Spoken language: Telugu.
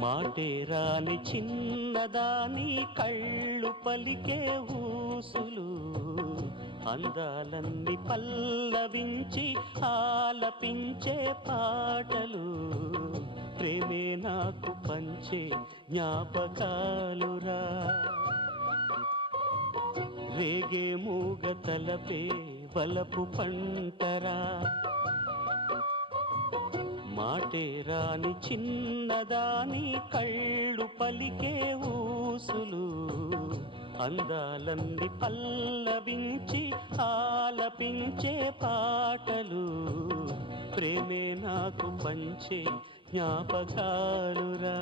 మాటే రాని చిన్నదాని కళ్ళు పలికే ఊసులు, అందాలన్నీ పల్లవించి ఆలపించే పాటలు, ప్రేమే నాకు పంచే జ్ఞాపకాలురా. రేగే మూగ తలపే బలపు పంటరా. మాటే రాని చిన్నదాని కళ్ళు పలికే ఊసులు, అందాలన్నీ పల్లవించి ఆలపించే పాటలు, ప్రేమే నాకు పంచే జ్ఞాపకాలురా.